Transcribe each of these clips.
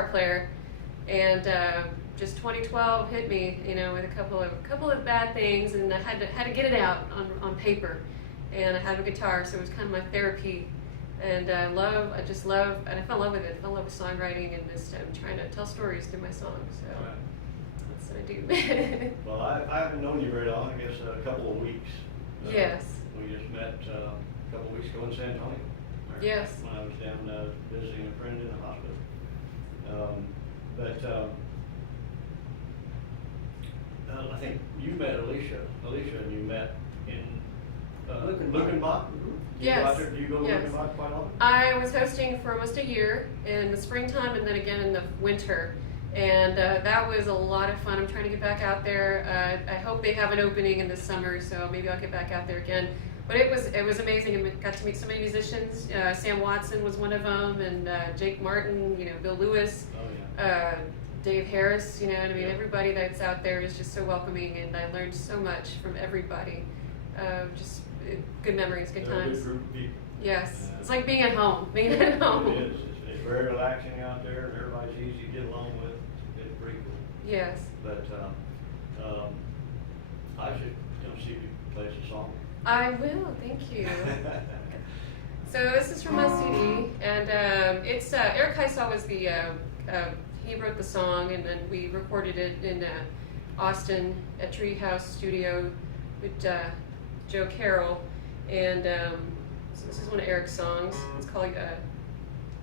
player, and just 2012 hit me, with a couple of bad things, and I had to get it out on paper. And I have a guitar, so it was kind of my therapy. And I just love, and I fell in love with it. I fell in love with songwriting and just trying to tell stories through my songs. So Right. that's what I do. Well, I haven't known you very long. I guess a couple of weeks. Yes. We just met a couple of weeks ago in San Antonio. Yes. When I was down visiting a friend in the hospital. I think you met Alicia. Alicia and you met in Luckenbach. Yes. Do you go to Yes. Luckenbach quite often? I was hosting for almost a year in the springtime and then again in the winter. And that was a lot of fun. I'm trying to get back out there. I hope they have an opening in the summer, so maybe I'll get back out there again. But it was amazing. I got to meet so many musicians. Sam Watson was one of them, and Jake Martin, Bill Lewis, Oh, yeah. Dave Harris. I mean, Yeah. everybody that's out there is just so welcoming, and I learned so much from everybody. Just good memories, good They're a times. good group of people. Yes, Yeah. it's like being at home. Being at home. It is. It's very relaxing out there, and everybody's easy to get along with. It's pretty cool. Yes. But I should come see if you play us a song. I will. Thank you. So this is from my CD, and it's Eric Heisel was the he wrote the song, and then we recorded it in Austin at Treehouse Studio with Joe Carroll, and so this is one of Eric's songs. It's called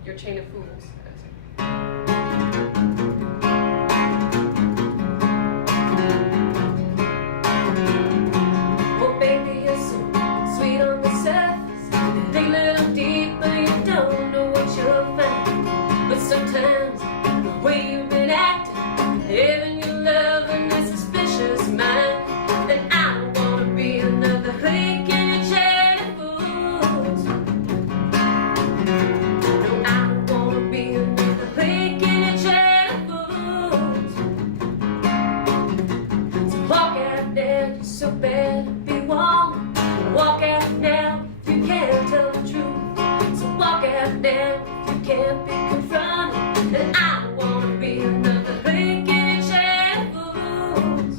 "Your Chain of Fools." Sometimes the way you've been acting, having your love in a suspicious mind, that I don't want to be another link in your chain of fools. No, I don't want to be another link in your chain of fools. So walk out there, you're so bad to be one. Walk out now if you can't tell the truth. So walk out now if you can't be confronted. And I don't want to be another link in your chain of fools.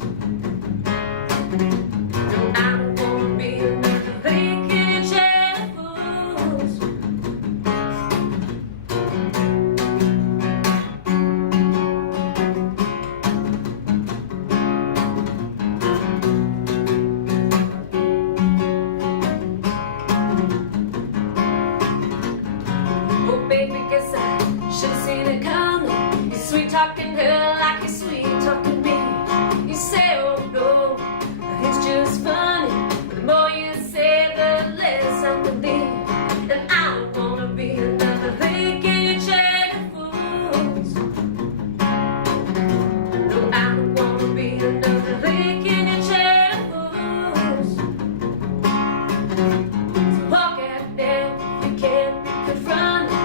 No, I don't want to be another link in your chain of fools. Oh, baby, guess I should've seen it coming. You're sweet talking her like you're sweet talking me. You say, oh no, it's just funny. But the more you say, the less I believe. And I don't wanna be another link in your chain of fools. No, I don't wanna be another link in your chain of fools. So walk out there if you can't be confronted.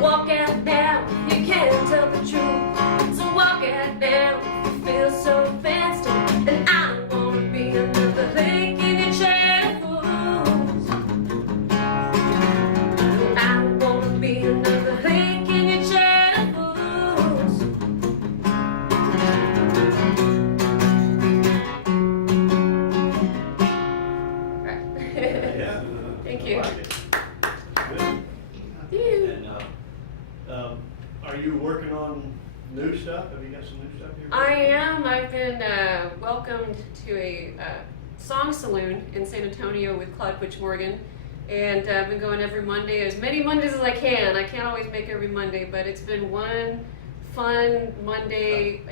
Walk out now if you can't tell the truth. So walk out now if you feel so fancy. And I don't want to be another link in your chain of fools. No, I don't want to be another link in your chain of fools. Right. Yeah. Thank you. I like it. Good. Thank you. And are you working on new stuff? Have you got some new stuff here? I am. I've been welcomed to a song saloon in San Antonio with Claude Morgan, and I've been going every Monday, as many Mondays as I can. I can't always make every Monday, but it's been one fun Monday,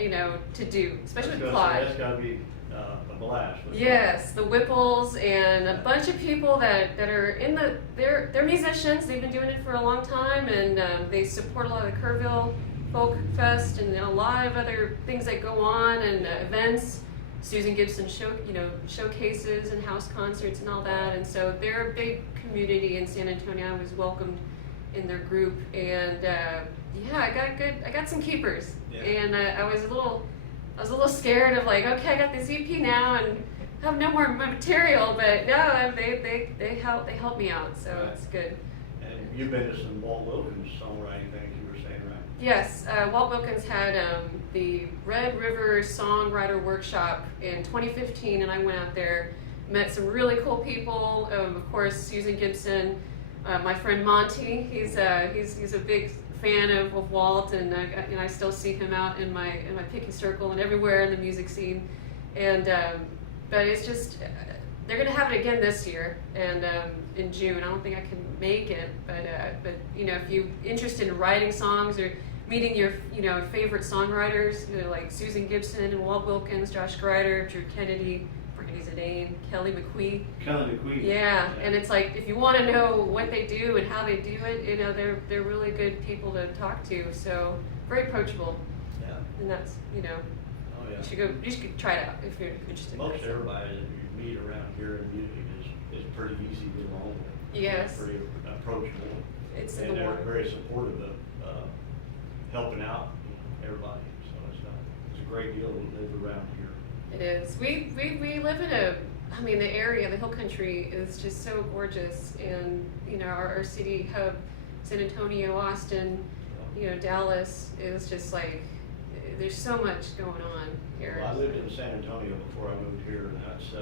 to do, especially with Claude. That's got to be a blast. Yes, the Whipples and a bunch of people that are in they're musicians. They've been doing it for a long time, and they support a lot of the Kerrville Folk Fest and a lot of other things that go on and events. Susan Gibson showcases and house concerts and all that, and so they're a big community in San Antonio. I was welcomed in their group, and I got some keepers, Yeah. and I was a little scared of like, okay, I got this EP now and have no more material, but no, they help me out, so Right. it's good. And you've been to some Walt Wilkins songwriting things, you were saying, right? Yes, Walt Wilkins had the Red River Songwriter Workshop in 2015, and I went out there, met some really cool people. Of course, Susan Gibson, my friend Monty. He's a big fan of Walt, and I still see him out in my picking circle and everywhere in the music scene. And but it's just they're going to have it again this year, and in June. I don't think I can make it, but if you're interested in writing songs or meeting your favorite songwriters, like Susan Gibson and Walt Wilkins, Josh Grider, Drew Kennedy, Brittany Zidane, Kelly McQuee. Yeah, and it's like if you want to know what they do and how they do it, they're really good people to talk to. So very approachable. Yeah. And that's Oh yeah. you should try it out if you're interested. Most everybody that you meet around here in music is pretty easy to get along with. Yes. Pretty approachable. It's and in the they're water. very supportive of helping out everybody. So it's a great deal to live around here. It is. We live in the area, the Hill Country is just so gorgeous, and our city hub, San Antonio, Austin, Dallas is just like there's so much going on here. Well, I lived in San Antonio before I moved here, and that's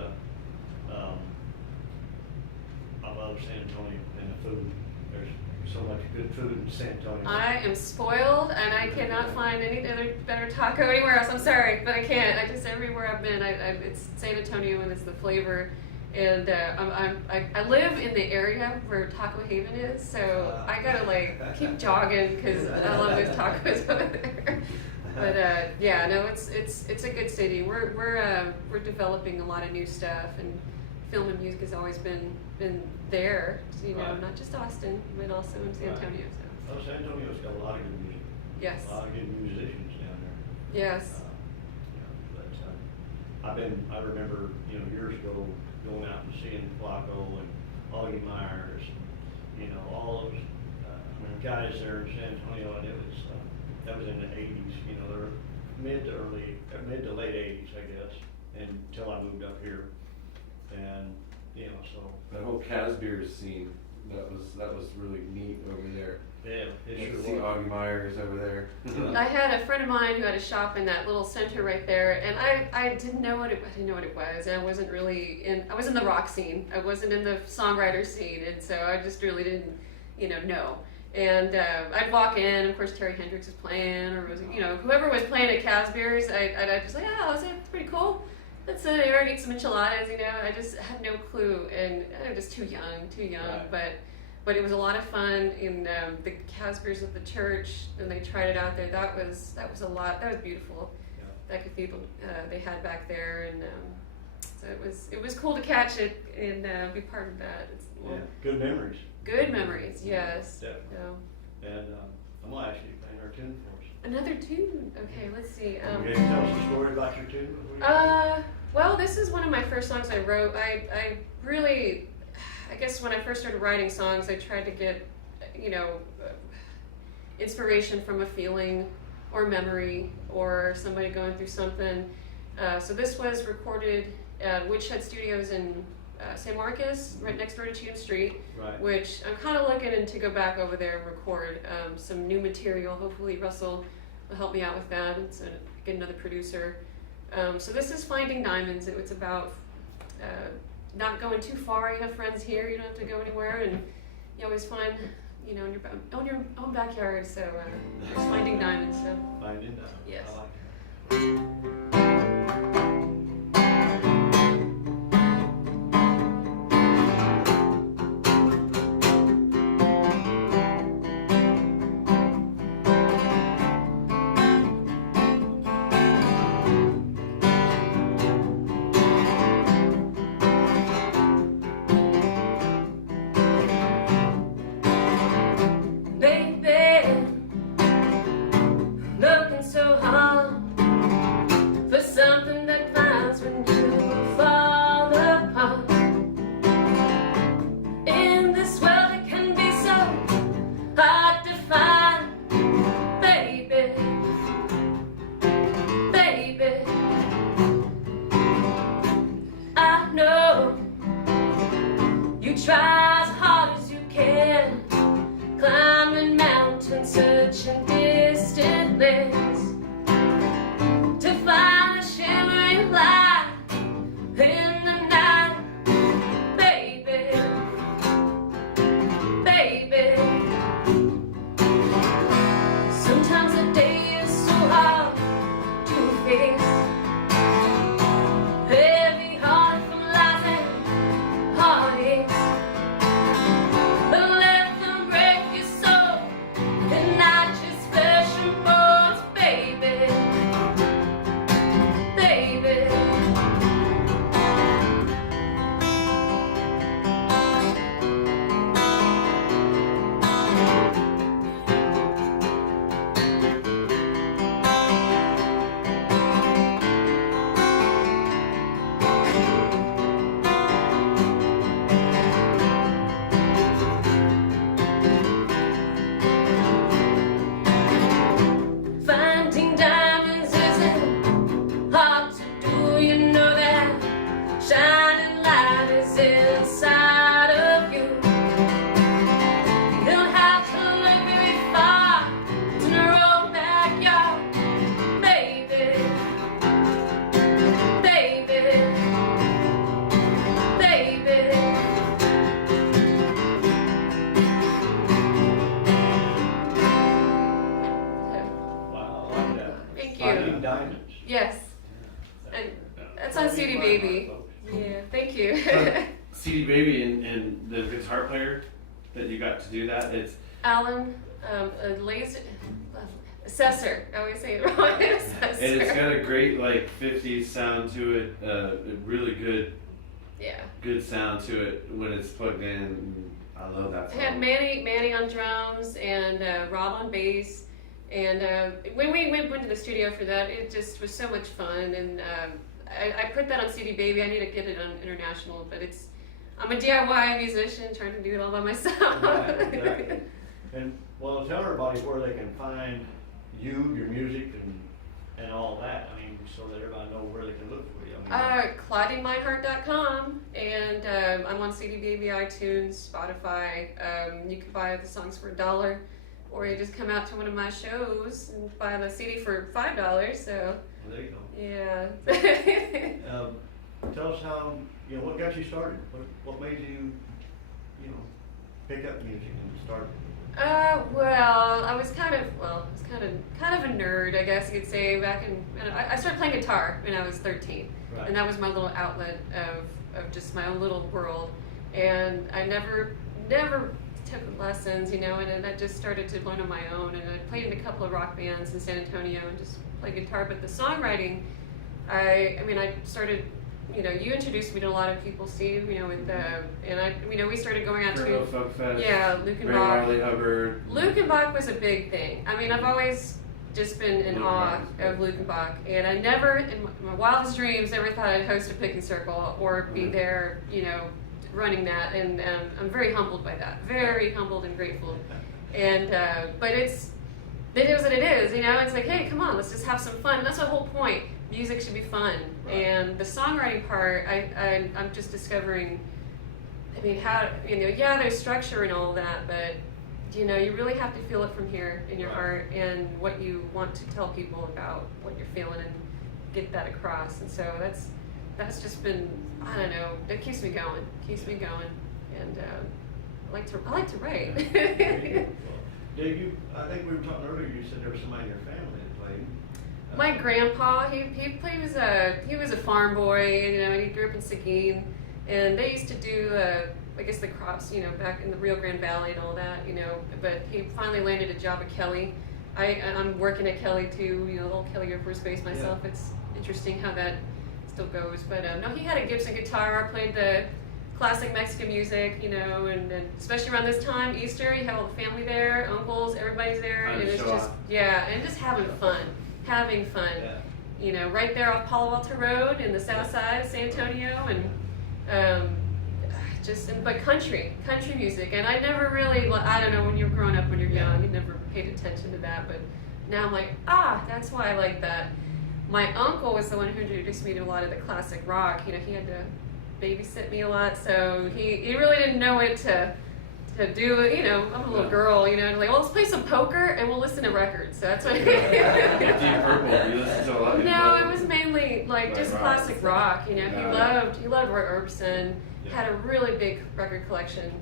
I love San Antonio and the food. There's so much good food in San Antonio. I am spoiled, and I cannot find any other better taco anywhere else. I'm sorry, but I can't. Everywhere I've been, it's San Antonio, and it's the flavor. And I live in the area where Taco Haven is, so I gotta keep jogging because I love those tacos over there. But it's a good city. We're developing a lot of new stuff, and film and music has always been there. Right. Not just Austin, but also in San Antonio. So. Well, San Antonio's got a lot of good music. Yes. A lot of good musicians down there. Yes. I remember years ago going out and seeing Flacco and Claudine Meinhardt, all those guys there in San Antonio, and it was that was in the '80s. They're mid to late '80s, I guess, until I moved up here, and so That whole Casbeers scene, that was really neat over there. yeah, it You sure see was. Augie Myers over there. I had a friend of mine who had a shop in that little center right there, and I didn't know what it was. I wasn't really I was in the rock scene. I wasn't in the songwriter scene, and so I just really didn't, know. And I'd walk in, of course Terry Hendricks was playing, or was whoever was playing at Casbeers. I'd just like, that's pretty cool. Let's sit there and eat some enchiladas. I just had no clue, and I was just too young. Right. But it was a lot of fun in the Casbeers at the church, and they tried it out there. That was a lot. That was beautiful. Yeah. That cathedral they had back there, and so it was cool to catch it and be part of that. Yeah, good memories. Good memories, yes. Definitely. Yeah. And I'm gonna actually play our tune for us. Another tune. Okay, let's see. You gonna tell us a story about your tune? Well, this is one of my first songs I wrote. I guess when I first started writing songs, I tried to get, inspiration from a feeling or memory or somebody going through something. So this was recorded at Woodshed Studios in San Marcos, right next door to Cheatham Street, Right. which I'm kind of looking to go back over there and record some new material. Hopefully Russell will help me out with that and so get another producer. So this is Finding Diamonds. It's about not going too far. You have friends here. You don't have to go anywhere, and you always find, in your own backyard. So it's Finding Diamonds. So Finding Diamonds. Yes. I like that. baby, looking so hard for something that finds when you fall apart. In this world it can be so hard to find, baby, baby. I know you try as hard as you can, climbing mountains, searching distance. Lady Diamonds. Yes, and that's on CD Claudine Baby. Meinhardt, folks. Yeah, thank you. CD Baby and the guitar player that you got to do that. It's Alan, a laser, assessor. I always say it wrong. Assessor. and it's got a great like 50s sound to it. Really Yeah. good sound to it when it's plugged in. I love that I song. had Manny on drums and Rob on bass. And when we went to the studio for that, it just was so much fun. And I put that on CD Baby. I need to get it on international, but I'm a DIY musician trying to do it all by myself. Right, exactly. And well, tell everybody where they can find you, your music, and all that. I mean, so that everybody know where they can look for you. I mean, ClaudineMeinhardt.com, and I'm on CD Baby, iTunes, Spotify. You can buy the songs for $1, or you just come out to one of my shows and buy the CD for $5. So there you go. yeah. Tell us how, what got you started? What made you, pick up music and start? Well, I was kind of a nerd, I guess you could say. I started playing guitar when I was 13, Right. and that was my little outlet of just my own little world. And I never took lessons, and then I just started to learn on my own. And I played in a couple of rock bands in San Antonio and just played guitar. But the songwriting, I started. You introduced me to a lot of people, Steve. We started going out Turbo to. Folk Fest. Yeah, Luke and Ray Bach. Riley Hubbard. Luke and Bach was a big thing. I've always just been in Luke awe Bach is great. of Luke and Bach, and I never, in my wildest dreams, ever thought I'd host a picking circle or be Right. there, running that. And I'm very humbled by that. Very humbled and grateful. And but it is what it is. It's like, hey, come on, let's just have some fun. And that's the whole point. Music should be fun. Right. And the songwriting part, I'm just discovering. How there's structure and all that, but you really have to feel it from here in your Right. heart and what you want to tell people about what you're feeling and get that across. And so that's just been, I don't know, it keeps me going, and I like to write. Dave, I think we were talking earlier. You said there was somebody in your family that played. My grandpa, he was a farm boy, and he grew up in Seguin, and they used to do I guess the crops, back in the Rio Grande Valley and all that, but he finally landed a job at Kelly. I'm working at Kelly too, the little Kelly Air Force Base myself. Yeah. It's interesting how that still goes, but no, he had a Gibson guitar. I played the classic Mexican music, and especially around this time, Easter, you have all the family there, uncles, everybody's there, Fun and to it's show just, off. and just having fun. Yeah. Right there off Palo Alto Road in the south side of San Antonio, and but country music. And I never really, I don't know, when you're growing up, when you're young, you never paid attention to that, but now I'm like, that's why I like that. My uncle was the one who introduced me to a lot of the classic rock. He had to babysit me a lot, so he really didn't know what to do. I'm a little girl, like, well, let's play some poker and we'll listen to records. So that's what. Deep Purple. You listen to a lot. No, it was mainly like just rock. classic rock. He Yeah. loved Roy Orbison. Yeah. Had a really big record collection,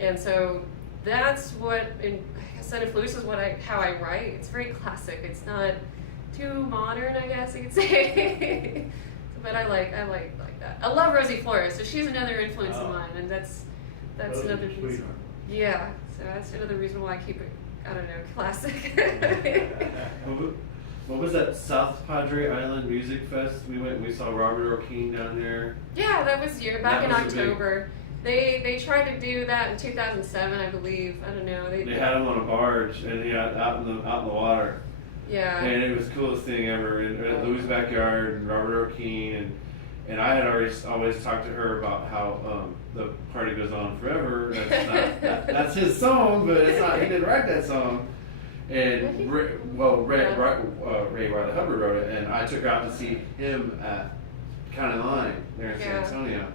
and so that's what I guess that influences how I write. It's very classic. It's not too modern, I guess you could say. But I like that. I love Rosie Flores, so she's another influence of mine, and that's Rosie's another a reason. sweetheart. Yeah, so that's another reason why I keep it. I don't know, classic. What was that South Padre Island Music Fest? We went and we saw Robert O'Keen down there. Yeah, that was back in That was a big- October. They tried to do that in 2007, I believe. I don't know. They had him on a barge and out in the water. Yeah. And it was the coolest thing ever. In Lou's backyard, and Robert O'Keen, and I had always talked to her about how the party goes on forever. That's not that's his song, but it's not. He didn't write that song. And Ray Riley Hubbard wrote it, and I took her out to see him at County Line there in San Yeah. Antonio,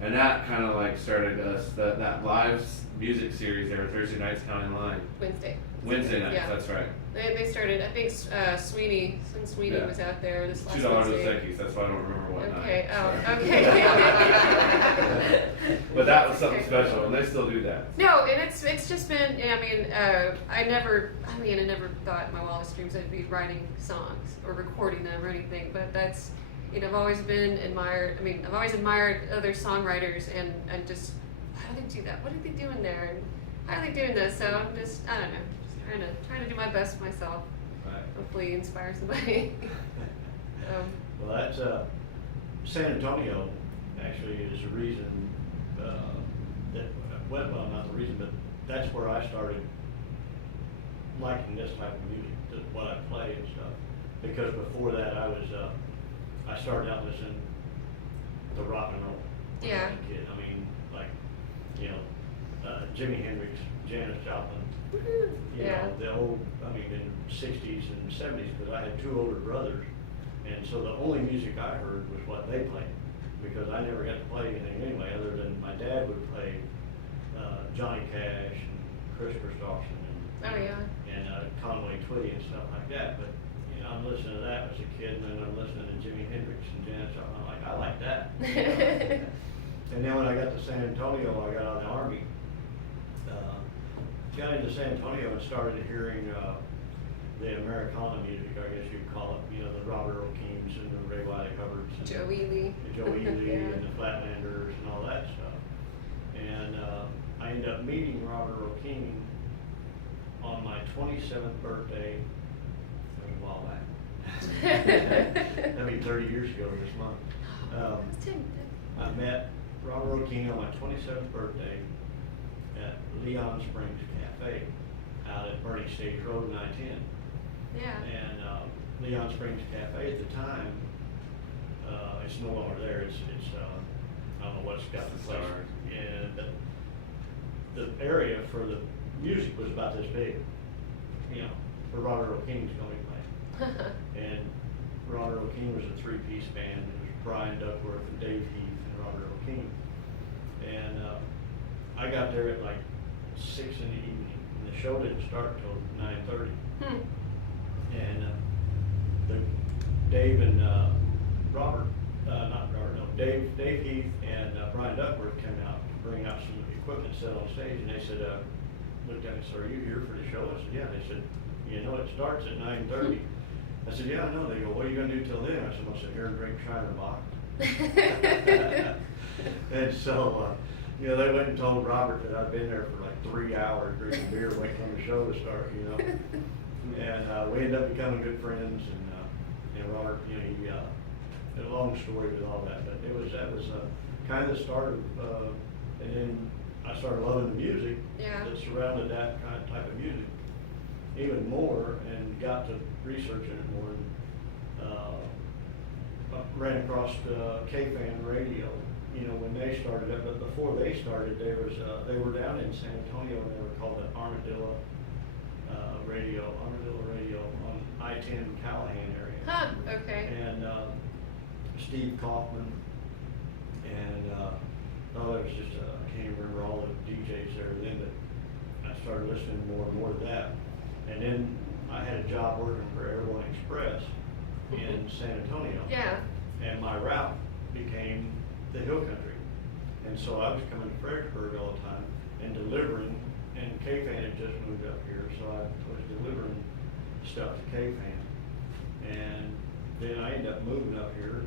and that kind of like started us that live music series there Thursday nights County Line. Wednesday. Wednesday nights, Yeah. that's right. They started, I think, Sweeney Yeah. was out there this last $2 a Wednesday. seckies, that's why I don't remember what Okay, night. oh, so. okay. But that was something Okay. special, and they still do that. No, and it's just been, I mean, I never thought in my wildest dreams I'd be writing songs or recording them or anything, but that's, I've always been I've always admired other songwriters and just, how do they do that? What are they doing there? And how are they doing this? So I'm just, I don't know, just trying to do my best myself. Right. Hopefully inspire somebody. Well, that's, San Antonio actually is the reason, well, not the reason, but that's where I started liking this type of music, what I play and stuff. Because before that, I started out listening to rock and roll. When I Yeah. was a kid. I mean, like, Jimi Hendrix, Janis Joplin, Yeah. the old, in the 60s and 70s, because I had two older brothers. And so the only music I heard was what they played, because I never got to play anything anyway, other than my dad would play Johnny Cash and Chris Christopherson Oh yeah. and Conway Twitty and stuff like that. But I'm listening to that as a kid, and then I'm listening to Jimi Hendrix and Janis Joplin. I'm like, I like that. And then when I got to San Antonio, I got out of the Army. Got into San Antonio and started hearing the Americana music, I guess you'd call it. The Robert Earl Kings and the Ray Wiley Hubbards. And Joe Ely. The Joe Ely Yeah. and the Flatlanders and all that stuff. And I ended up meeting Robert Earl King on my 27th birthday. That was a while back. That'd be 30 years ago this month. I met Robert Earl King on my 27th birthday at Leon Springs Cafe out at Bernie Stage Road, 910. Yeah. And Leon Springs Cafe at the time, it's no longer there. It's I don't know what's got the place. And the area for the music was about this big, for Robert Earl King's going to play. And Robert Earl King was a three-piece band. It was Brian Duckworth and Dave Heath and Robert Earl King. And I got there at like 6 in the evening, and the show didn't start till 9:30. And Dave and Dave Heath and Brian Duckworth came out to bring out some equipment set on stage, and they said, looked at me, so are you here for the show? I said, yeah. They said, it starts at 9:30. I said, yeah, I know. They go, what are you going to do till then? I said, I'll sit here and drink Shiner Bock. And so, they went and told Robert that I'd been there for like 3 hours drinking beer waiting on the show to start, And we ended up becoming good friends, and Robert, he, a long story with all that, but that was kind of the start of, and then I started loving the music that surrounded that kind of type of music even more, and got to researching it more, and ran across K-Fan radio, when they started it. But before they started, they were down in San Antonio, and they were called the Armadillo Radio on I-10 Callahan area. Huh, okay. And Steve Kaufman, and there was just, I can't even remember all the DJs there then, but I started listening more and more to that. And then I had a job working for Airborne Express in San Antonio. Yeah. And my route became the hill country. And so I was coming to Fredericksburg all the time and delivering, and K-Fan had just moved up here, so I was delivering stuff to K-Fan. And then I ended up moving up here,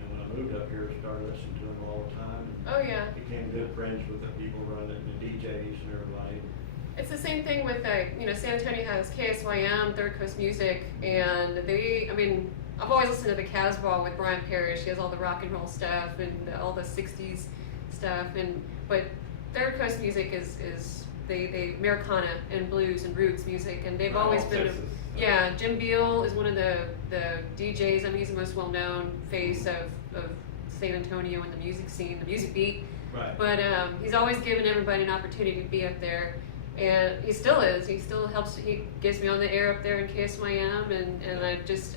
and when I moved up here, I started listening to them all the time. And Oh yeah. became good friends with the people running it, and the DJs and everybody. It's the same thing with San Antonio has KSYM, Third Coast Music, and I've always listened to the Casbah with Brian Parrish. He has all the rock and roll stuff and all the 60s stuff, but Third Coast Music is they Americana and blues and roots music, and they've always been Jim Beal is one of the DJs. He's the most well-known face of San Antonio and the music scene, the music beat. Right. But he's always given everybody an opportunity to be up there. And he still is. He still helps. He gets me on the air up there in KSYM, and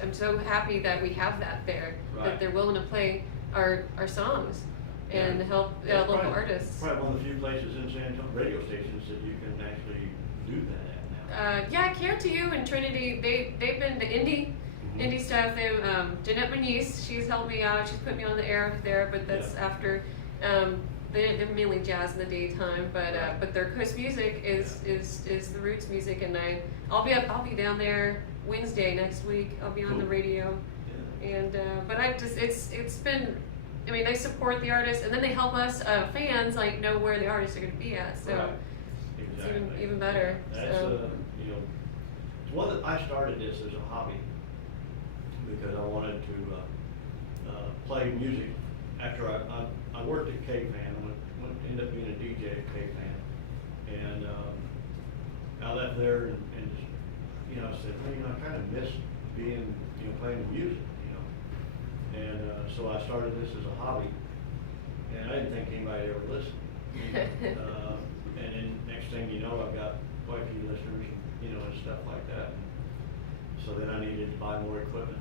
I'm so happy that we have that there. Right. That they're willing to play our songs and help local artists. Probably one of the few places in San Antonio, radio stations, that you can actually do that at now. Yeah, Care to You and Trinity, they've been the indie stuff. They Jeanette Manice, she's helped me out. She's put me on the air there, but that's after. They're mainly jazz in the daytime, but their Coast music is the roots music, and I'll be down there Wednesday next week. I'll be on the radio, and but it's been. I mean, they support the artists, and then they help us fans like know where the artists are going to be at. So. Right. Exactly. It's even better. That's So. you know, it's one that I started this as a hobby because I wanted to play music after I worked at K-Fan. I ended up being a DJ at K-Fan, and I left there and you know, I said, well, you know, I kind of miss being, you know, playing the music, you know, and so I started this as a hobby, and I didn't think anybody would ever listen. And then next thing you know, I've got quite a few listeners, you know, and stuff like that. So then I needed to buy more equipment.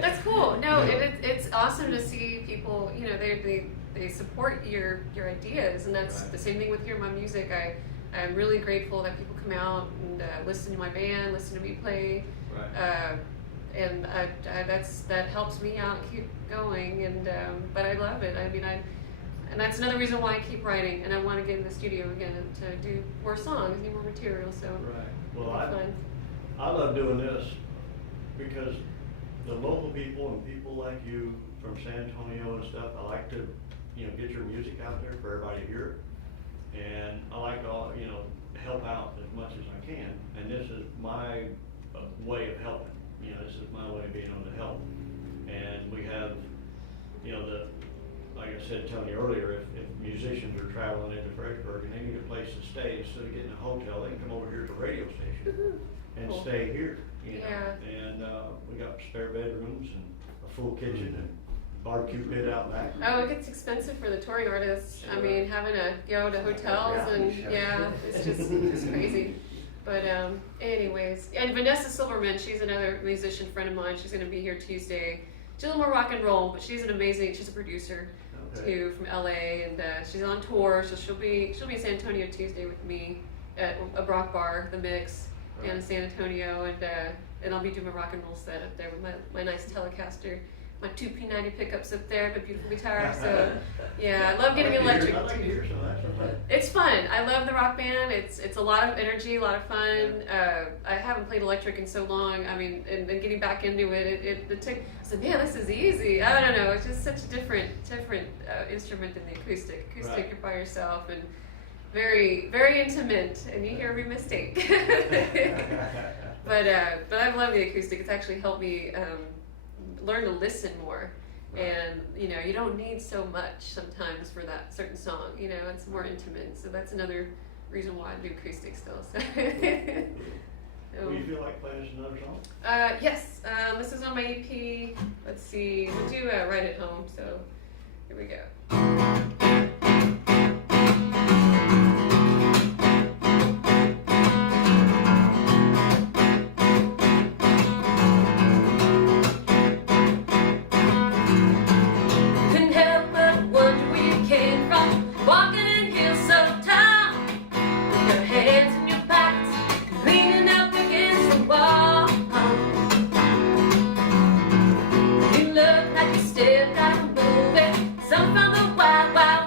That's cool. No, it's awesome to see people. You know, they support your ideas, and that's the same thing with my music. I'm really grateful that people come out and listen to my band, listen to me play. Right. And that helps me out keep going. And but I love it. I mean, and that's another reason why I keep writing, and I want to get in the studio again to do more songs, need more material. So Right. Well, fun. I love doing this because the local people and people like you from San Antonio and stuff, I like to, you know, get your music out there for everybody to hear it. And I like to, you know, help out as much as I can. And this is my way of helping. You know, this is my way of being able to help. And we have, you know, like I said, telling you earlier, if musicians are traveling into Fredericksburg and they need a place to stay, instead of getting a hotel, they can come over here to the radio station and Cool. stay here, you know. Yeah. And we got spare bedrooms and a full kitchen and barbecue pit out back. Oh, it gets expensive for the touring artists. I Sure. mean, having to go to hotels and it's just crazy. But anyways, and Vanessa Silverman, she's another musician friend of mine. She's going to be here Tuesday. She's a little more rock and roll, but she's she's a producer too from LA, and she's on tour, so she'll be in San Antonio Tuesday with me at a rock bar, The Mix, down in San Antonio, and I'll be doing my rock and roll set up there with my nice Telecaster, my two P90 pickups up there, my beautiful guitar. So yeah, I love getting electric. I'd like to hear some of that stuff. It's fun. I love the rock band. It's a lot of energy, a lot of fun. I haven't played electric in so long. I mean, and getting back into it took. I said, man, this is easy. I don't know. It's just such a different instrument than the acoustic. Acoustic, you're by yourself and very, very intimate, and you hear every mistake. But I love the acoustic. It's actually helped me learn to listen more. And you know, you don't need so much sometimes for that certain song. You know, it's more intimate. So that's another reason why I do acoustic still. So. Do you feel like playing us another song? Yes. This is on my EP. Let's see. We'll do Right at Home. So here we go. Walking in hills so tall, with your hands in your pockets, leaning up against the wall. You look like you stepped out of a movie, some from the wild, wild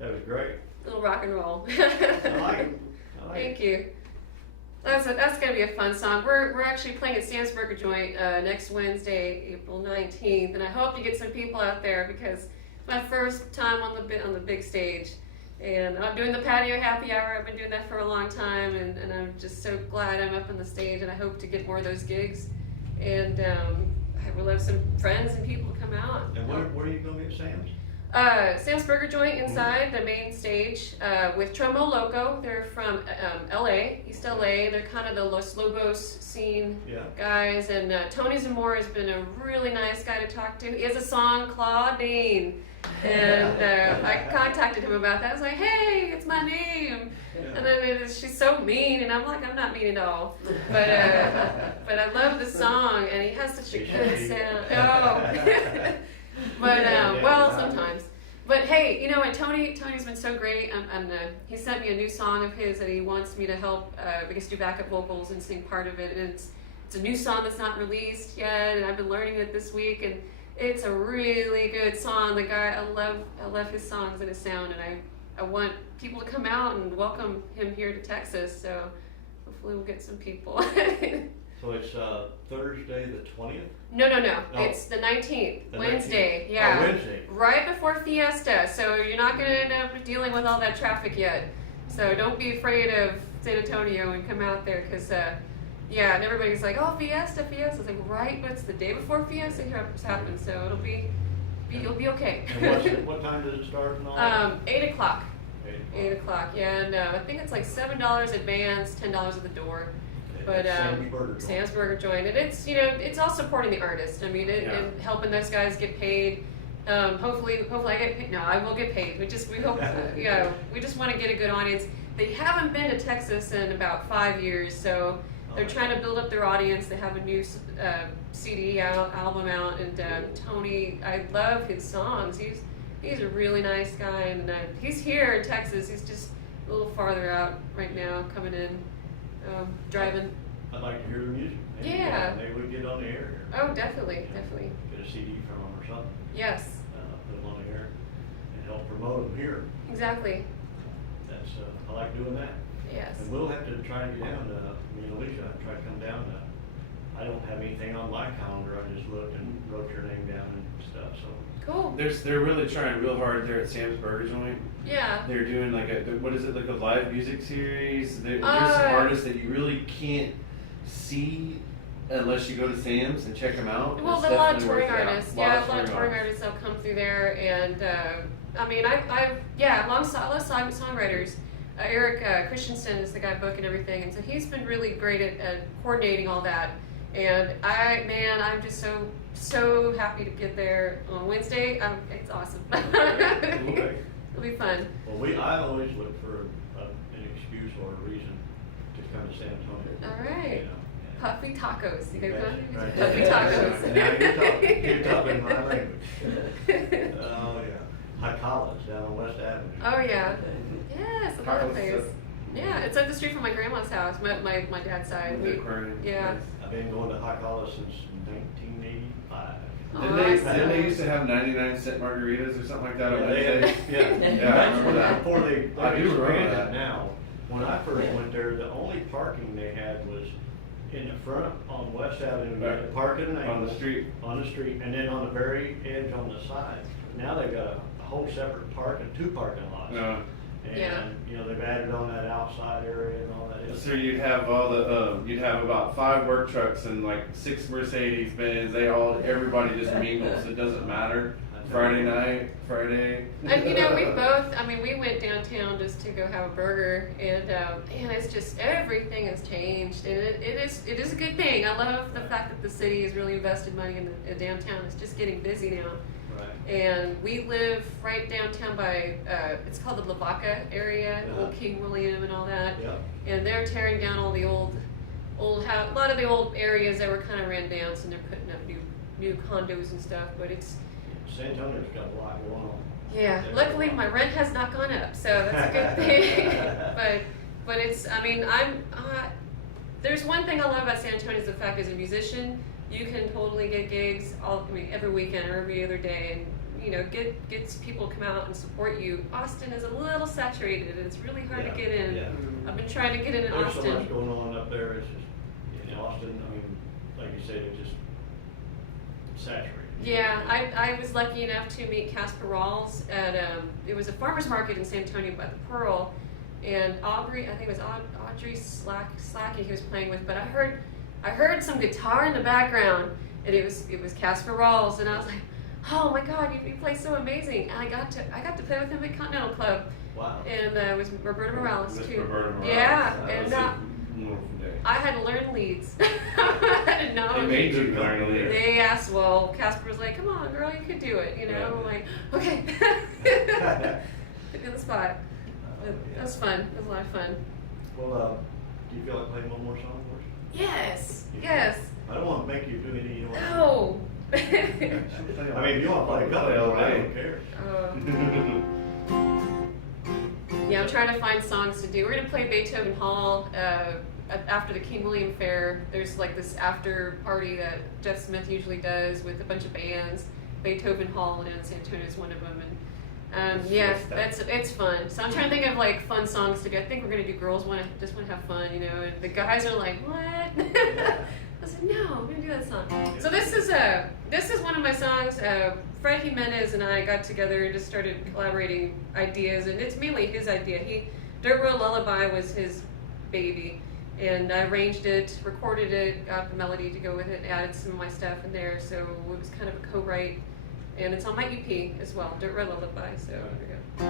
That was great. Little rock and roll. I like it. I like it. Thank you. That's gonna be a fun song. We're actually playing at Sam's Burger Joint next Wednesday, April 19th, and I hope to get some people out there because it's my first time on the big stage, and I'm doing the patio happy hour. I've been doing that for a long time, and I'm just so glad I'm up on the stage, and I hope to get more of those gigs, and I will have some friends and people come out. And where are you going to be at Sam's? Sam's Burger Joint inside the main stage with Tromo Loco. They're from LA, East LA. They're kind of the Los Lobos scene guys. And Tony Zamora has been a really nice guy to talk to. He has a song, Claudine. And I contacted him about that. I was like, hey, it's my name. And I mean, she's so mean. And I'm like, I'm not mean at all. But I love the song. And he has such a good sound. Oh. But well, sometimes. But hey, you know what? Tony's been so great. He sent me a new song of his that he wants me to help, I guess, do backup vocals and sing part of it. And it's a new song that's not released yet, and I've been learning it this week. And it's a really good song. The guy, I love his songs and his sound, and I want people to come out and welcome him here to Texas. So hopefully we'll get some people. So it's Thursday the 20th? No. Oh. It's the 19th, The Wednesday. 19th. Yeah. Oh, Wednesday. Right before Fiesta, so you're not going to end up dealing with all that traffic yet. So don't be afraid of San Antonio and come out there, because yeah, and everybody's like, oh, Fiesta. It's like, right, but it's the day before Fiesta happens, so you'll be okay. And what time does it start and all that? 8 o'clock. 8 o'clock. 8 o'clock, yeah, and I think it's like $7 advance, $10 at the door. But Sam's Burger Joint, and it's all supporting the artist. I mean, and helping those guys get paid. Hopefully I get paid. No, I will get paid. We hope, we just want to get a good audience. They haven't been to Texas in about 5 years, so they're trying to build up their audience. They have a new CD album out, and Tony, I love his songs. He's a really nice guy, and he's here in Texas. He's just a little farther out right now, coming in. Driving. I'd like to hear the music. Maybe we get on the air here. Oh, definitely. Get a CD from them or something. Yes. Put them on the air and help promote them here. Exactly. That's I like doing that. Yes. And we'll have to try and get down to me and Alicia. Try to come down to. I don't have anything on my calendar. I just looked and wrote your name down and stuff. So. Cool. They're really trying real hard there at Sam's Burger Joint. Yeah. They're doing like a live music series. There's some artists that you really can't see unless you go to Sam's and check them out. Well, a lot of touring artists. Yeah, a lot of touring artists that'll come through there, and I mean, alongside songwriters. Eric Christensen is the guy booking everything, and so he's been really great at coordinating all that. And I'm just so happy to get there on Wednesday. It's awesome. Okay. It'll be fun. Well, I always look for an excuse or a reason to come to San Antonio. All right. You know, Puffy tacos. You guys want right. puffy tacos? Now you're talking my language. Oh yeah, Hakalas down on West Avenue. Oh yeah. Yes, another Carlos, place. Yeah, it's up the street from my grandma's house. My dad's side. Yeah. I've been going to Hakalas since 1985. Didn't they used to have 99-cent margaritas or something like that on Wednesdays? Yeah, I remember that. Before they I do remember expanded that. now. When I first went there, the only parking they had was in the front on West Avenue. You had to park at an angle. On the street. On the street, and then on the very edge on the side. Now they've got a whole separate two parking lots. No. And, they've added on that outside area and all that. So you'd have you'd have about 5 work trucks and like 6 Mercedes Benz. Everybody just mingles. It doesn't matter. Friday night, Friday. And we went downtown just to go have a burger, and it's just everything has changed, and it is a good thing. I love the fact that the city has really invested money in downtown. It's just getting busy now. Right. And we live right downtown by, it's called the Lavaca area, Old King William and all that. Yeah. And they're tearing down all the a lot of the old areas that were kind of ran down, so they're putting up new condos and stuff. But it's San Antonio's got a lot going on. yeah. Luckily, my rent has not gone up, so that's a good thing. but it's there's one thing I love about San Antonio is the fact as a musician, you can totally get gigs every weekend or every other day, and gets people to come out and support you. Austin is a little saturated, and it's really hard to get in. Yeah. I've been trying to get in There's Austin. so much going on up there, it's just, in Austin, I mean, like you said, it's just saturated. Yeah, I was lucky enough to meet Casper Rawls at it was a farmer's market in San Antonio by the Pearl, and Audrey Slacky he was playing with, but I heard some guitar in the background, and it was Casper Rawls, and I was like, oh my God, you play so amazing! And I got to play with him at Continental Club, Wow. and it was Roberta Morales Miss too. Roberta Morales. Yeah, That and was a wonderful day. I had to learn leads. I didn't know. They made you learn a lead. They asked, well, Casper was like, come on, girl, you could do it, you know? Yeah. I'm like, okay. Put me on the spot. But that was fun. It was a lot of fun. Well, do you feel like playing one more song for us? Yes, yes. I don't want to make you do anything you don't want to do. No. I mean, if you want to play a couple, I don't care. Yeah, I'm trying to find songs to do. We're going to play Beethoven Hall after the King William Fair. There's like this after party that Jeff Smith usually does with a bunch of bands. Beethoven Hall in San Antonio is one of them. And yeah, it's fun. So I'm trying to think of like fun songs to do. I think we're going to do Girls Just Want to Have Fun, you know. And the guys are like, what? I said, no, I'm going to do that song. So this is one of my songs. Fred Jimenez and I got together and just started collaborating ideas, and it's mainly his idea. Dirt Road Lullaby was his baby, and I arranged it, recorded it, got the melody to go with it, added some of my stuff in there, so it was kind of a co-write, and it's on my EP as well, Dirt Road Lullaby, so here we go.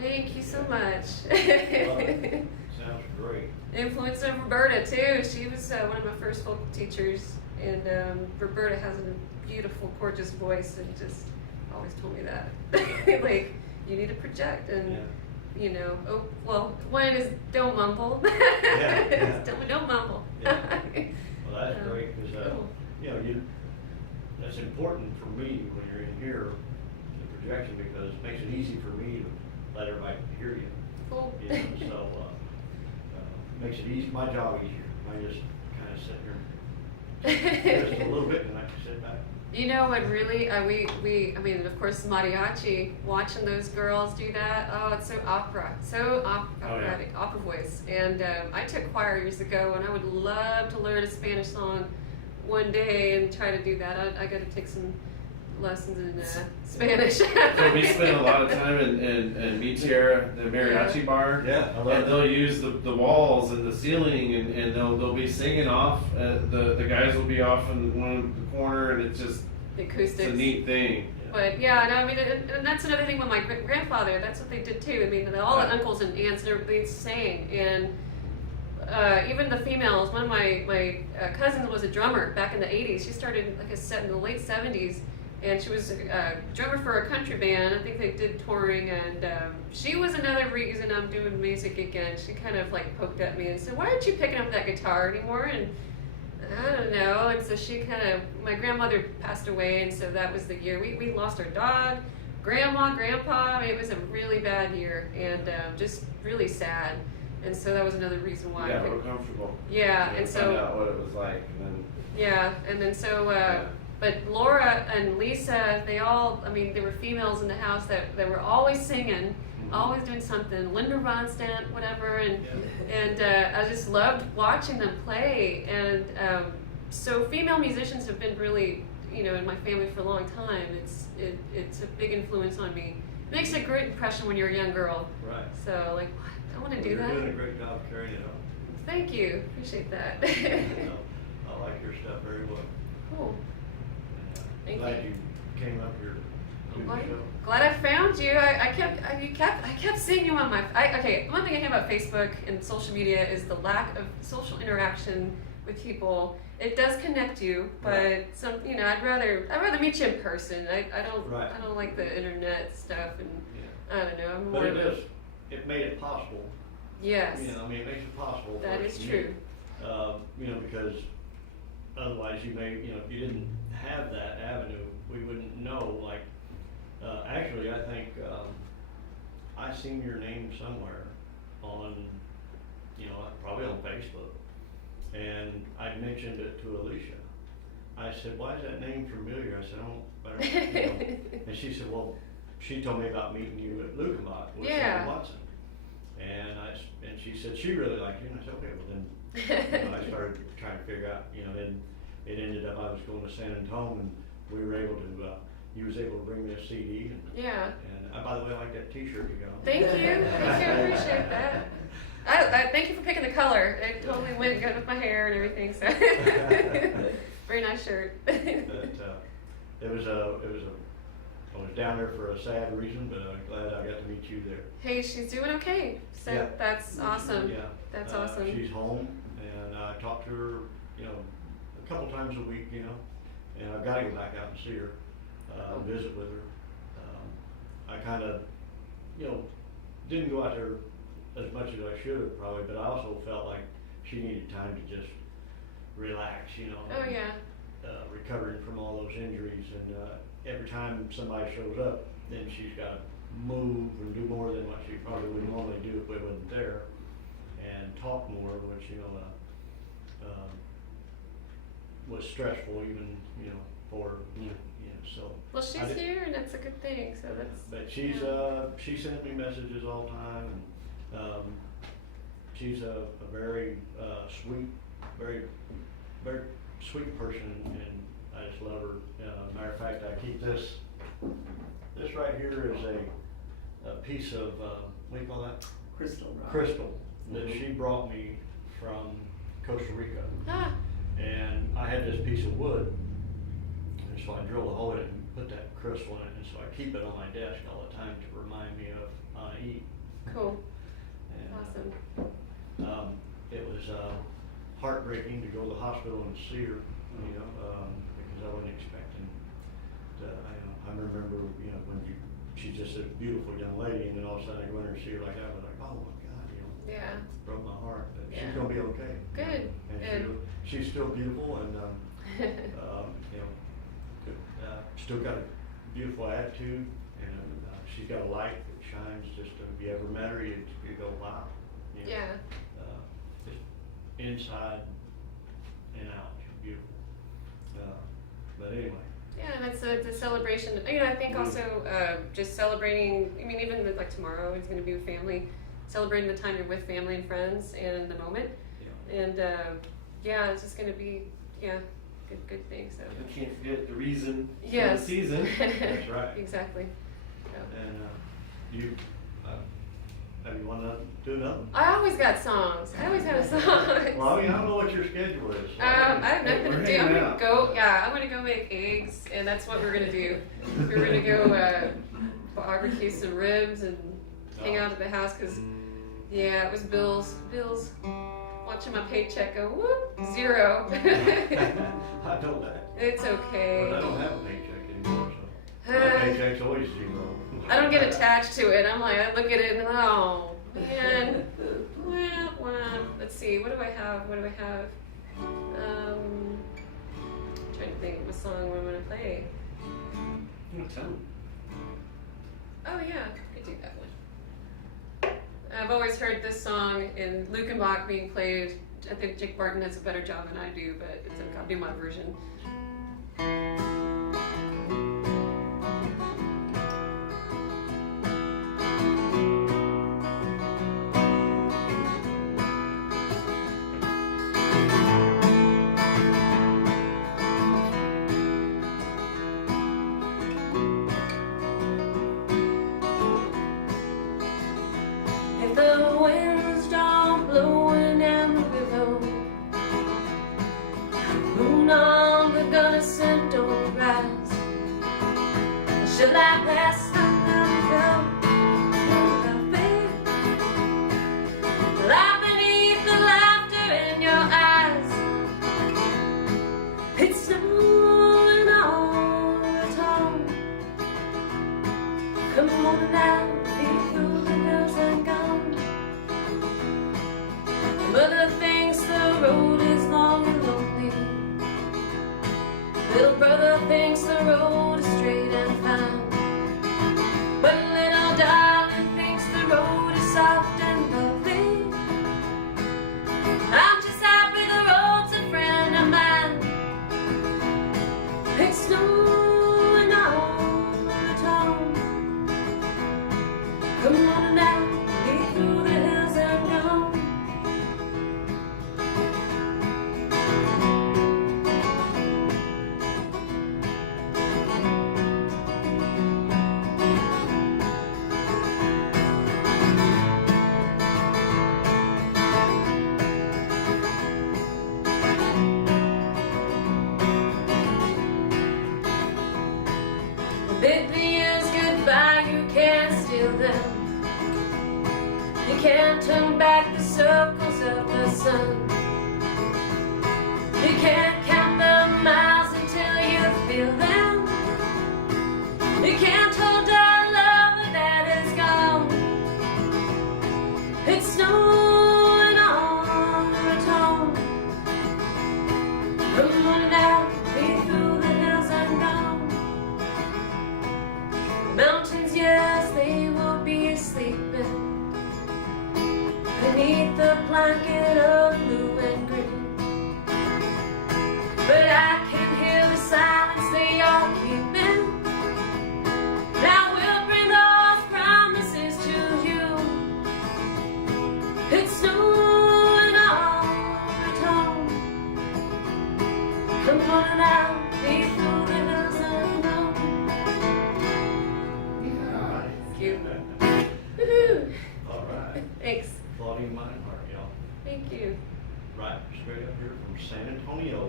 Thank you so much. Sounds great. Influence of Roberta too. She was one of my first vocal teachers, and Roberta has a beautiful, gorgeous voice, and just always told me that, like, you need to project, and you know, oh well, one is don't mumble. Yeah. Don't mumble. Yeah. Well, that's great because cool. you know that's important for me when you're in here, the projection, because it makes it easy for me to let everybody hear you. Cool. You know, so makes it easy, my job easier. I just kind of sit here just a little bit, and I can sit back, You know what really, I mean, of course, mariachi, watching those girls do that, oh, it's so operatic, opera voice. And I took choir years ago, and I would love to learn a Spanish song one day and try to do that. I got to take some lessons in Spanish. So we spent a lot of time in Mi Tierra, the mariachi bar. Yeah, I love And it. they'll use the walls and the ceiling, and they'll be singing off. The guys will be off in one corner, and it's just The it's acoustics. a neat thing. But yeah, and I mean, and that's another thing with my grandfather. That's what they did too. I mean, all the uncles and aunts and everybody sang, and even the females. One of my cousins was a drummer back in the '80s. She started, like I said, in the late '70s, and she was a drummer for a country band. I think they did touring, and she was another reason I'm doing music again. She kind of like poked at me and said, "Why aren't you picking up that guitar anymore?" And I don't know. And so she kind of, my grandmother passed away, and so that was the year. We lost our dog, grandma, grandpa. I mean, it was a really bad year, and just really sad. And so that was another reason why. Yeah, we're comfortable. Yeah, You and find so, out what it was like, and then yeah, and then so, but Laura and Lisa, they all, I mean, there were females in the house that were always singing, always doing something. Linda Ronstadt, whatever, and I just loved watching them play. And so female musicians have been really, you know, in my family for a long time. It's a big influence on me. It makes a great impression when you're a young girl. Right. So like, what? I want to do You're that. doing a great job carrying it on. Thank you. Appreciate that. I like your stuff very well. Cool. Thank Glad you. you came up here to the Glad, show. glad I found you. I kept seeing you on my. Okay, one thing I hate about Facebook and social media is the lack of social interaction with people. It does connect you, but Right. I'd rather meet you in person. I don't Right. I don't like the internet stuff, and Yeah. I don't know. I'm But more it of a- is. It made it possible. Yes, You know, I mean, it makes it possible. for that us is to true. meet. You know, because otherwise you may, you know, if you didn't have that avenue, we wouldn't know. Like, actually, I think I seen your name somewhere on, you know, probably on Facebook, and I mentioned it to Alicia. I said, "Why is that name familiar?" I said, "I don't you know." And she said, "Well," she told me about meeting you at Lukenbach with Yeah. Sandy Watson. And she said she really liked you, and I said, okay, well then, you know, I started trying to figure out, you know, then it ended up I was going to San Antonio, and we were able to, you was able to bring me a CD, and Yeah. by the way, I like that T-shirt you got on. Thank you. Thank you. I appreciate that. I thank you for picking the color. It totally went good with my hair and everything. So very nice shirt. But I was down there for a sad reason, but I'm glad I got to meet you there. Hey, she's doing okay. So Yeah. that's awesome. Yeah. That's awesome. She's home, and I talk to her, you know, a couple times a week, you know, and I've got to go back out and see her, visit with her. I kind of, you know, didn't go out there as much as I should have probably, but I also felt like she needed time to just relax, you know. Oh yeah. Recovering from all those injuries, and every time somebody shows up, then she's got to move and do more than what she probably would normally do if we wasn't there, and talk more, which, you know, was stressful even, you know, for her, you know, so. Well, she's here, and that's a good thing. So that's. But she sends me messages all the time, and she's a very sweet, very sweet person, and I just love her. Matter of fact, I keep this. This right here is a piece of what do you call that? Crystal rock. Crystal that she brought me from Costa Rica, Ah. and I had this piece of wood, and so I drilled a hole in it and put that crystal in it, and so I keep it on my desk all the time to remind me of Eve. Cool. And, Awesome. it was heartbreaking to go to the hospital and see her, you know, because I wasn't expecting to, I remember, you know, when she's just a beautiful young lady, and then all of a sudden I go in there and see her like that, I was like, oh my God, you know, Yeah. broke my heart, but Yeah. she's gonna be okay. Good. And Good. she's still beautiful, and, you know, still got a beautiful attitude, and she's got a light that shines. Just if you ever met her, you go, wow. You know, Yeah. just inside and out, she's beautiful. But anyway. Yeah, and it's a celebration. You know, I think also just celebrating. I mean, even with, like tomorrow is going to be with family, celebrating the time you're with family and friends and the moment. Yeah. And yeah, it's just going to be good thing. So I can't forget the reason yes, for the season. That's right. exactly. So. And you, have you want to do another? I always got songs. I always have a song. Well, I don't know what your schedule is. I have nothing We're to do. I'm hanging gonna out. go. Yeah, I'm gonna go make eggs, and that's what we're gonna do. We're gonna go barbecue some ribs and hang out at the house because, yeah, it was bills. Watching my paycheck go whoop 0. I know that. It's okay. But I don't have a paycheck anymore, so my paycheck's always 0. I don't get attached to it. I'm like, I look at it and oh man. Well, let's see. What do I have? Trying to think of a song I'm gonna play. Tell me. Oh yeah, I could do that one. I've always heard this song in Lukenbach being played. I think Jake Barton does a better job than I do, but it's okay. I'll do my version. If the winds don't blow and we blow, moon on the Gunnison don't rise. Shall I pass under the veil? Lie beneath the laughter in your eyes. It's snowing all the time. Come on now. Mother thinks the road is long and lonely. Little brother thinks the road is straight and fine. But little darling thinks the road is soft and lovely. I'm just happy the road's a friend of mine. It's snowing all the time. Come on now, get through the hills and gone. Bid the years goodbye, you can't steal them. You can't turn back the circles of the sun. You can't count the miles until you feel them. You can't hold our love that is gone. It's snowing all the time. Come on now, be through the hills and gone. Mountains, yes, they will be sleeping beneath the blanket of blue and green. But I can hear the silence they are keeping. Now we'll bring those promises to you. It's snowing all the time. Come on now, be through the hills and gone. Thank you. Woohoo! All right. Thanks. Claudine Meinhardt, y'all. Thank you. Right, straight up here from San Antonio.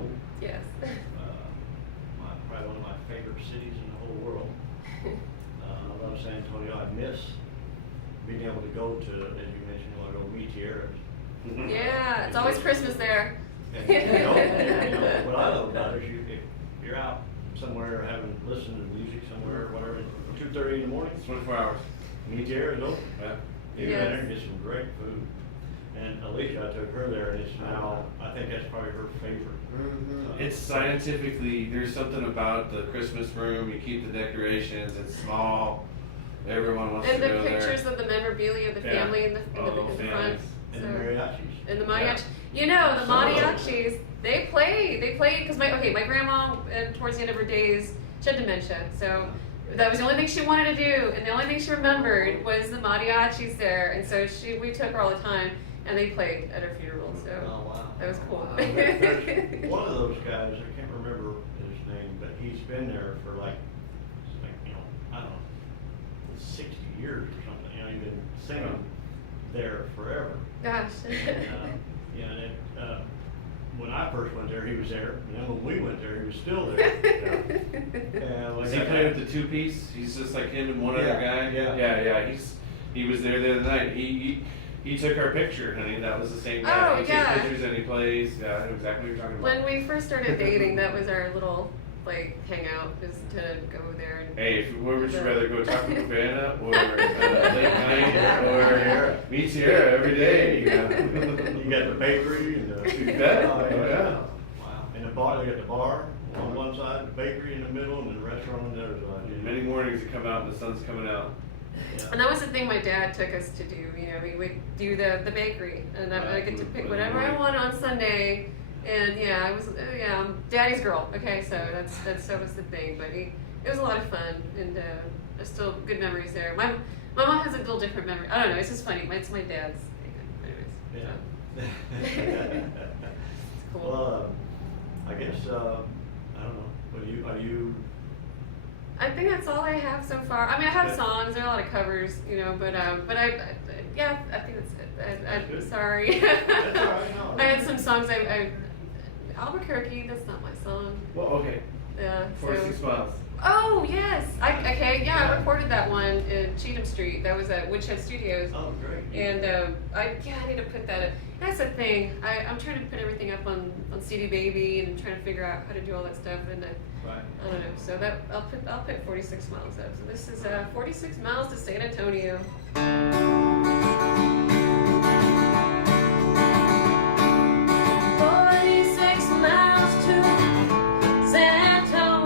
Yes. Probably one of my favorite cities in the whole world. I love San Antonio. I miss being able to go to, as you mentioned, a little Meteor. Yeah, it's always Christmas there. And, you know, what I love about it is if you're out somewhere listening to music somewhere, or whatever, 2:30 in the morning, 24 hours. Meteor is open. Yeah. You go in there and get some great food. And Alicia, I took her there, and it's now, I think that's probably her favorite. It's scientifically, there's something about the Christmas room. You keep the decorations. It's small. Everyone wants And to the go pictures there. of the memorabilia of the Yeah. family in the front. families. And So- the mariachis. And the mariachi. You know, the mariachis, they play because my grandma, towards the end of her days, She had dementia, so that was the only thing she wanted to do, and the only thing she remembered was the mariachis there, and so we took her all the time, and they played at her funeral, so Oh, wow. that was cool. There's one of those guys, I can't remember his name, but he's been there for like, I don't know, 60 years or something, he's been singing there forever. Gosh. And when I first went there, he was there, and then when we went there, he was still there. Like Is he playing with the two-piece? He's just like him and one other guy? Yeah. He was there the other night. He took our picture, honey. That was the same guy. Oh, he yeah. took pictures and he plays. Yeah, I know exactly what you're talking about. When we first started dating, that was our little hangout, was to go there. And Hey, where would you rather go, Taco Cabana or late night or meet Sierra every day? You know? You got the bakery and the. You bet. Oh, Oh, yeah. Wow. And the bar, they got the bar on one side, the bakery in the middle, and the restaurant on the other side. Many mornings you come out and the sun's coming out. And that was the thing my dad took us to do. We would do the bakery, and I get to pick whatever I want on Sunday. And yeah, I was I'm daddy's girl. Okay, so that was the thing. But it was a lot of fun, and there's still good memories there. My mom has a little different memory. I don't know. It's just funny. It's my dad's. Anyways, Yeah. it's cool. Well, I guess, I don't know, are you? I think that's all I have so far. I mean, I have Yeah. songs. There are a lot of covers, but I think that's it. I'm good. sorry. That's all right, no. I had some songs. Albuquerque. That's not my song. Well, okay. Yeah. 46 miles. Oh yes. I Yeah. recorded that one in Cheatham Street. That was at Woodshed Studios. Oh, great. And I need to put that in. That's the thing. I'm trying to put everything up on CD Baby and trying to figure out how to do all that stuff. And Right. I don't know. So that I'll put 46 miles up. So this is 46 miles to San Antonio. 46 miles to San Antonio.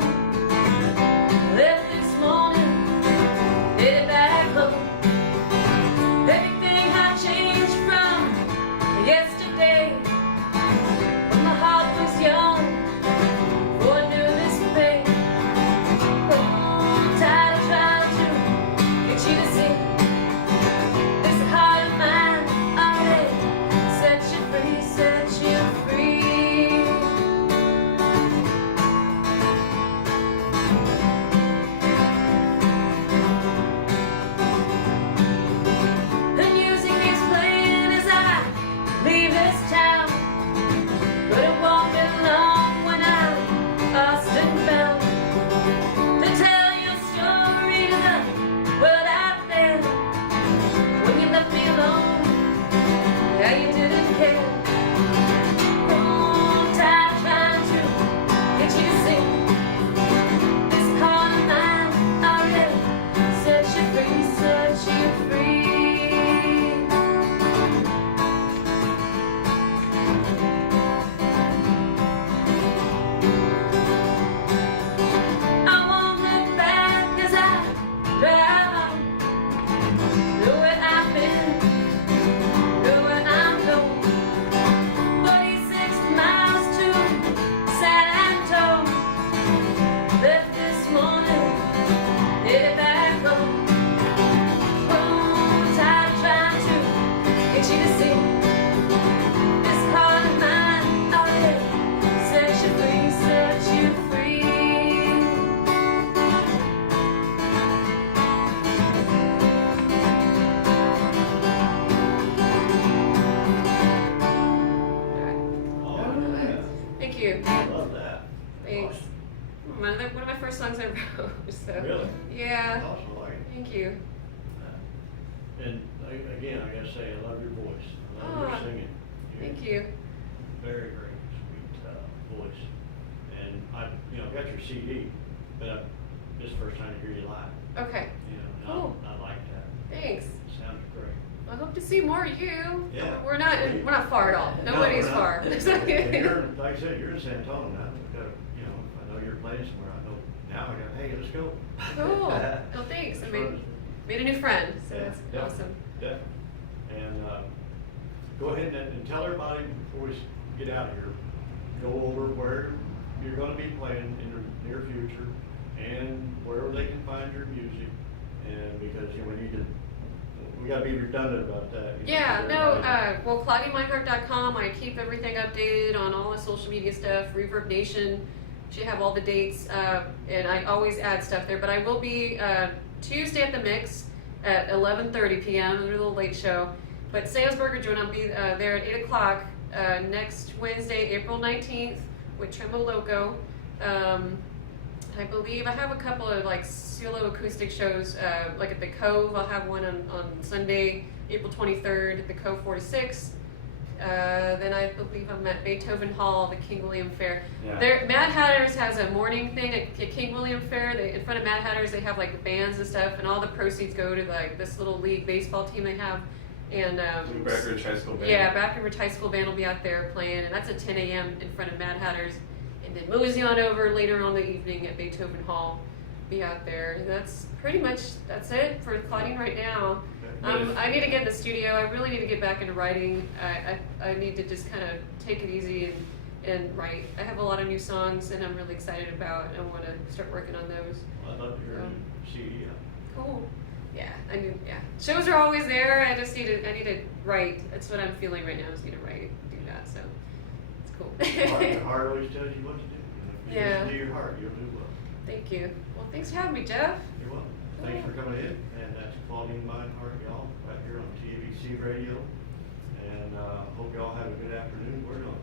Left this morning, headed back home. Everything had changed from yesterday. When my heart was young, before I knew this pain. Oh, tired of trying to get you to see this heart of mine. Already set you free, set you free. The music is playing as I leave this town, but it won't be long when I'm lost and found to tell your story to the world out there. When you left me alone, how you didn't care. Oh, I'm tired of trying to get you to see this heart of mine. Already set you free, set you free. I won't look back as I drive on. Know where I've been, know where I'm going. 46 miles to San Antonio. Left this morning, headed back home. Oh, tired of trying to get you to see this heart of mine. Already set you free, set you free. Oh, yeah. Thank you. Love that. Thanks. One of my first songs I wrote. So. Really? Yeah. Awesome, like it. Thank you. And again, I gotta say, I love your voice. I love Oh, your singing. Thank you. Very, very sweet voice. And I got your CD, but this is the first time to hear you live. Okay. And Cool. I like that. Thanks. It sounds great. I hope to see more of you. Yeah. We're not far at all. Nobody's No, we're far. not. And you're, like I said, you're in San Antonio now. We've got, I know you're playing somewhere. I know now. I go, hey, let's go. Cool. Well, thanks. I made a new friend, so that's awesome. Definitely. And go ahead and tell everybody before we get out of here, go over where you're going to be playing in the near future, and wherever they can find your music, and because, you know, we gotta be redundant about that. you know, Yeah, for no, everybody. well, ClaudineMeinhardt.com, I keep everything updated on all the social media stuff, Reverb Nation, should have all the dates, and I always add stuff there, but I will be, Tuesday at the Mix at 11:30 p.m., a little late show, but Sam's Burger Joint, I'll be, there at 8 o'clock, next Wednesday, April 19th, with Trembo Loco. I believe I have a couple of like solo acoustic shows, like at the Cove. I'll have one on Sunday, April 23rd at the Cove 46. Then I believe I'm at Beethoven Hall, the King William Fair. Yeah. There, Mad Hatters has a morning thing at King William Fair. In front of Mad Hatters, they have like bands and stuff, and all the proceeds go to like this little league baseball team they have. And Breckenridge High School Band. yeah, Breckenridge High School Band will be out there playing, and that's at 10 a.m. in front of Mad Hatters. And then mosey on over later on the evening at Beethoven Hall, be out there. And that's pretty much, that's it for Claudine right now. I need to get in the studio. I really need to get back into writing. I need to just kind of take it easy and write. I have a lot of new songs and I'm really excited about. I want to start working on those. Well, I'd love to hear a CD. Cool. Yeah, I mean, yeah. Shows are always there. I just need to write. That's what I'm feeling right now. I just need to write, do that. So it's cool. Your heart always tells you what to do. You know, if you Yeah. listen to your heart, you'll do well. Thank you. Well, thanks for having me, Jeff. You're welcome. Thanks for coming in, and that's Claudine Meinhardt, y'all, right here on TVC Radio. And hope y'all have a good afternoon. We're gonna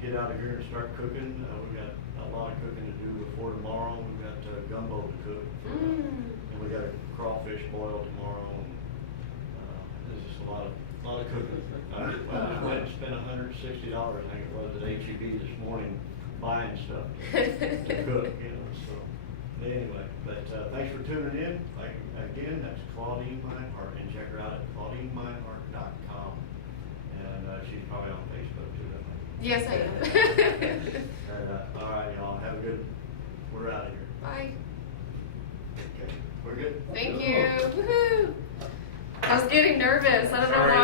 get out of here and start cooking. We've got a lot of cooking to do before tomorrow. We've got gumbo to cook. And we got a crawfish boil tomorrow. And, there's just a lot of cooking. I just went and spent $160, I think it was, at HEB this morning buying stuff to cook, you know, so. Anyway, but thanks for tuning in. Like, again, that's Claudine Meinhardt, and check her out at ClaudineMeinhardt.com. And she's probably on Facebook too, I think. Yes, I am. And, all right, y'all, have a good, we're out of here. Bye. Okay, we're good? Thank you. Woohoo! I was getting nervous. I don't know why.